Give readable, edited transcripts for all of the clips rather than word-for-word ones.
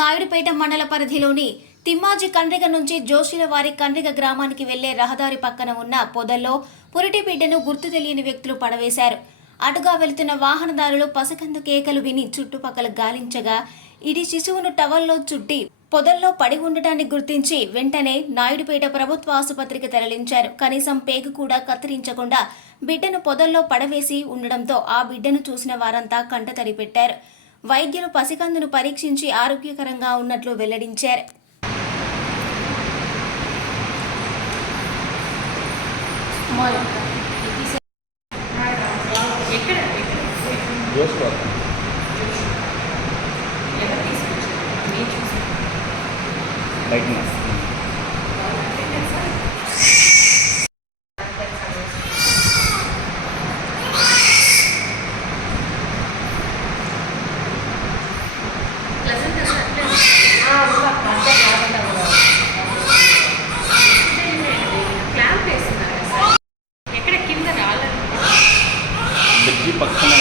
నాయుడుపేట మండల పరిధిలోని తిమ్మాజీ కండ్రిగ నుంచి జోషిలవారి కండ్రిగ గ్రామానికి వెళ్లే రహదారి పక్కన ఉన్న పొదల్లో పురిటి బిడ్డను గుర్తు తెలియని వ్యక్తులు పడవేశారు. అటుగా వెళుతున్న వాహనదారులు పసకందు కేకలు విని చుట్టుపక్కల గాలించగా ఇడి శిశువును టవల్లో చుట్టి పొదల్లో పడి ఉండటాన్ని గుర్తించి వెంటనే నాయుడుపేట ప్రభుత్వ ఆసుపత్రికి తరలించారు. కనీసం పేగు కూడా కత్తిరించకుండా బిడ్డను పొదల్లో పడవేసి ఉండడంతో ఆ బిడ్డను చూసిన వారంతా కంటతడి పెట్టారు. వైద్యులు పసికందును పరీక్షించి ఆరోగ్యకరంగా ఉన్నట్లు వెల్లడించారు. పక్కన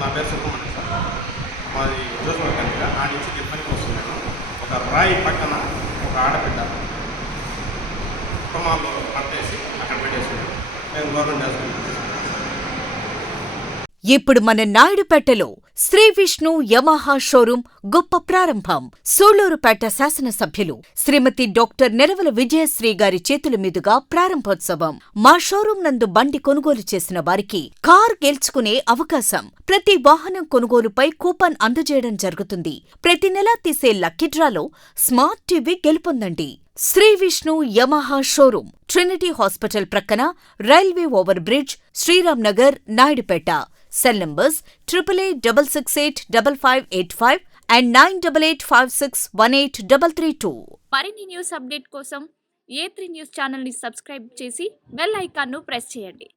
నా పేరు సుబ్రహ్మణ్యం సార్. మాది జోస్వర్ కండిగా ఆ నుంచి తిరుపతికి వస్తున్నాను. ఒక రాయి పక్కన ఒక ఆడబిడ్డ కుటుంబాల్లో పట్టేసి అక్కడ పెట్టేసి నేను గవర్నమెంట్ హాస్పిటల్. ఇప్పుడు మన నాయుడుపేటలో శ్రీ విష్ణు యమహా షోరూం గొప్ప ప్రారంభం. సూళ్లూరుపేట శాసనసభ్యులు శ్రీమతి డాక్టర్ నెరవల విజయశ్రీ గారి చేతుల మీదుగా ప్రారంభోత్సవం. మా షోరూం నందు బండి కొనుగోలు చేసిన వారికి కార్ గెలుచుకునే అవకాశం. ప్రతి వాహనం కొనుగోలుపై కూపన్ అందజేయడం జరుగుతుంది. ప్రతి నెలా తీసే లక్కీ డ్రాలో స్మార్ట్ టీవీ గెలుపొందండి. Sri Vishnu Yamaha showroom Trinity hospital ప్రక్కన, railway over bridge, Sriram Nagar, Naidupeta. Cell numbers 8888555585 and 9885618332. మరిన్ని న్యూస్ అప్డేట్ కోసం A3 న్యూస్ ఛానల్ ని సబ్స్క్రైబ్ చేసి బెల్ ఐకాన్ ను ప్రెస్ చేయండి.